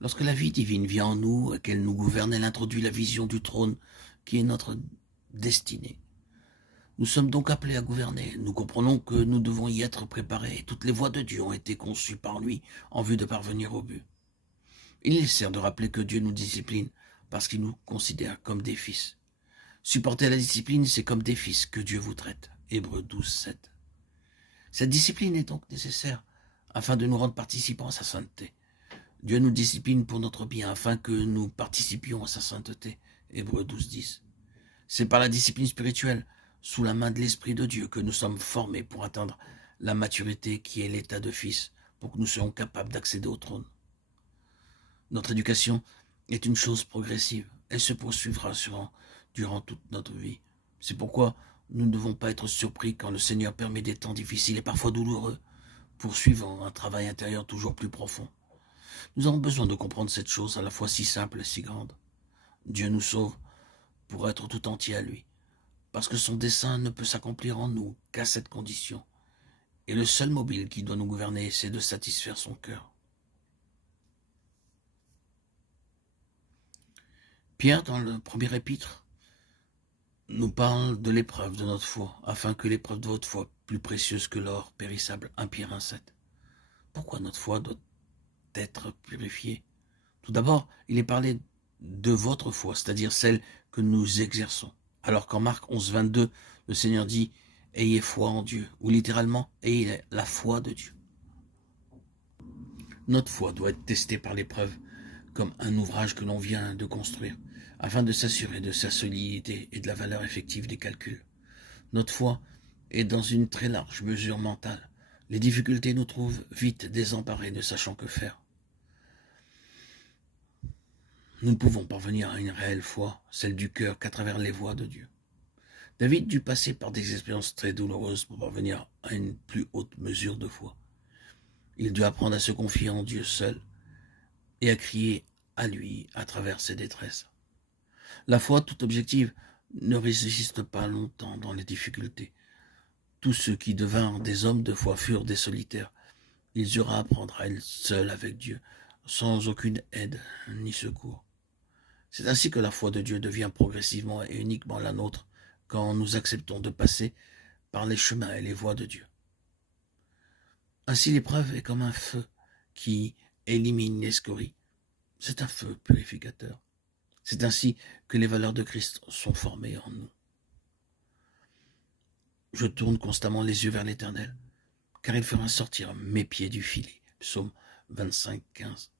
Lorsque la vie divine vient en nous et qu'elle nous gouverne, elle introduit la vision du trône qui est notre destinée. Nous sommes donc appelés à gouverner. Nous comprenons que nous devons y être préparés. Toutes les voies de Dieu ont été conçues par lui en vue de parvenir au but. Il est nécessaire de rappeler que Dieu nous discipline parce qu'il nous considère comme des fils. Supporter la discipline, c'est comme des fils que Dieu vous traite. Hébreux 12, 7. Cette discipline est donc nécessaire afin de nous rendre participants à sa sainteté. Dieu nous discipline pour notre bien afin que nous participions à sa sainteté. Hébreux 12, 10. C'est par la discipline spirituelle, sous la main de l'Esprit de Dieu, que nous sommes formés pour atteindre la maturité qui est l'état de fils, pour que nous soyons capables d'accéder au trône. Notre éducation est une chose progressive. Elle se poursuivra durant toute notre vie. C'est pourquoi nous ne devons pas être surpris quand le Seigneur permet des temps difficiles et parfois douloureux, poursuivant un travail intérieur toujours plus profond. Nous avons besoin de comprendre cette chose à la fois si simple et si grande. Dieu nous sauve pour être tout entier à lui, parce que son dessein ne peut s'accomplir en nous qu'à cette condition. Et le seul mobile qui doit nous gouverner, c'est de satisfaire son cœur. Pierre, dans le premier épître, nous parle de l'épreuve de notre foi, afin que l'épreuve de votre foi, plus précieuse que l'or périssable, 1 Pierre 1,7. Pourquoi notre foi doit être purifiée? Tout d'abord, il est parlé de votre foi, c'est-à-dire celle que nous exerçons. Alors qu'en Marc 11, 22, le Seigneur dit « Ayez foi en Dieu », ou littéralement « Ayez la foi de Dieu ». Notre foi doit être testée par l'épreuve, comme un ouvrage que l'on vient de construire, afin de s'assurer de sa solidité et de la valeur effective des calculs. Notre foi est dans une très large mesure mentale. Les difficultés nous trouvent vite désemparés, ne sachant que faire. Nous ne pouvons parvenir à une réelle foi, celle du cœur, qu'à travers les voies de Dieu. David dut passer par des expériences très douloureuses pour parvenir à une plus haute mesure de foi. Il dut apprendre à se confier en Dieu seul et à crier à lui à travers ses détresses. La foi, toute objective, ne résiste pas longtemps dans les difficultés. Tous ceux qui devinrent des hommes de foi furent des solitaires. Ils eurent à apprendre à être seuls avec Dieu, sans aucune aide ni secours. C'est ainsi que la foi de Dieu devient progressivement et uniquement la nôtre quand nous acceptons de passer par les chemins et les voies de Dieu. Ainsi l'épreuve est comme un feu qui élimine les scories. C'est un feu purificateur. C'est ainsi que les valeurs de Christ sont formées en nous. Je tourne constamment les yeux vers l'Éternel, car il fera sortir mes pieds du filet. Psaume 25, 15.